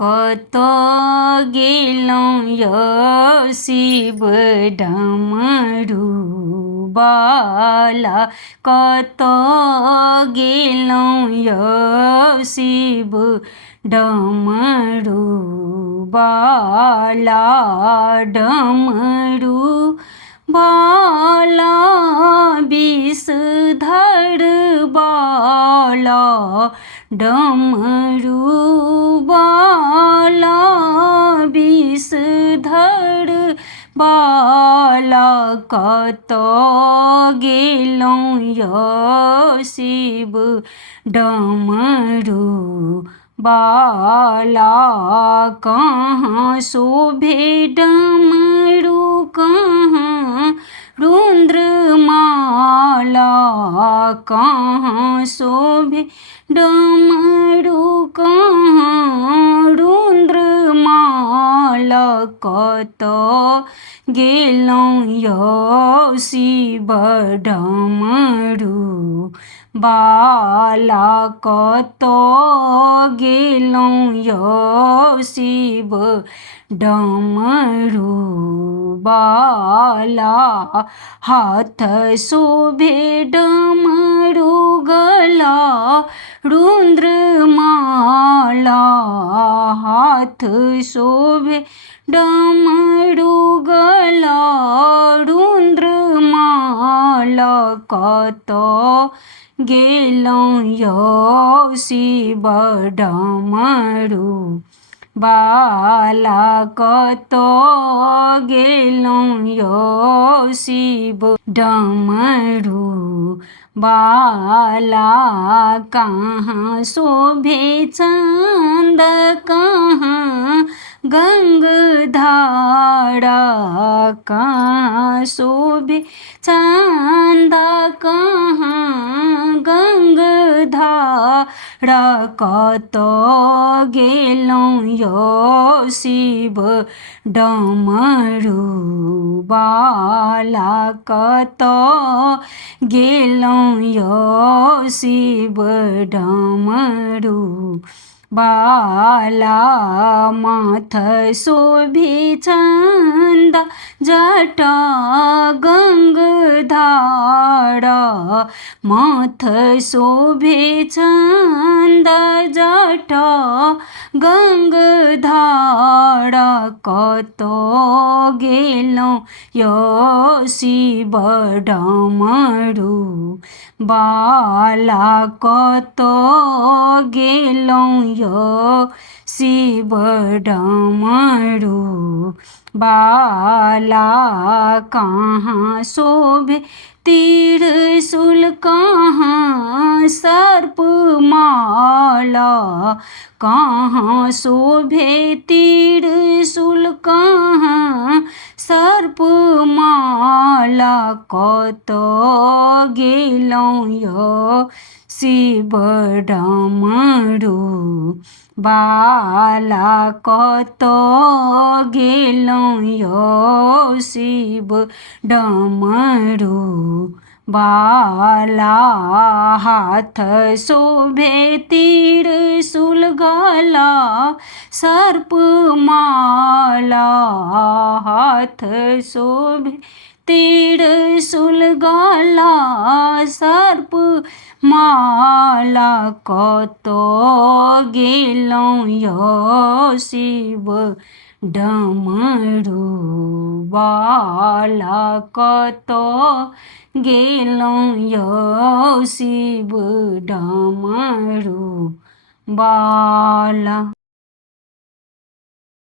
कत गेलौं शिव डमरू बाला, कत गेलौं शिव डमरू बाला, डमरू बाला विषधर बाला, डमरू बाला विषधर बाला, कत गेलौं शिव डमरू बाला, कहाँ शोभे डमरू कहाँ रुद्रमाला, कहाँ शोभे डमरू कहाँ रुद्रमाला, कत गेलौं शिव डमरू बाला, कत गेलौं शिव डमरू बाला, हाथ शोभे डमरू गला रुद्रमाला, हाथ शोभे डमरू गला रुद्रमाला, कत गेलौं शिव डमरू बाला, कत गेलौं शिव डमरू बाला, कहाँ शोभे चंद कहाँ गंगाधारा, कहाँ शोभे चंद कहाँ गंगाधारा, कत गेलौं शिव डमरू बाला, कत गेलौं शिव डमरू बाला, माथ शोभे चंदा जटा गंगाधारा, माथ शोभे चंदा जटा गंगाधारा, कत गेलौं शिव डमरू बाला, कत गेलौं शिव डमरू बाला, कहाँ शोभे त्रिशूल कहाँ सर्पमाला, कहाँ शोभे त्रिशूल कहाँ सर्पमाला, कत गेलौं शिव डमरू बाला, कत गेलौं शिव डमरू बाला, हाथ शोभे त्रिशूल गला सर्पमाला, हाथ शोभे त्रिशूल गला सर्पमाला, कत गेलौं शिव डमरू बाला, कत गेलौं शिव डमरू बाला।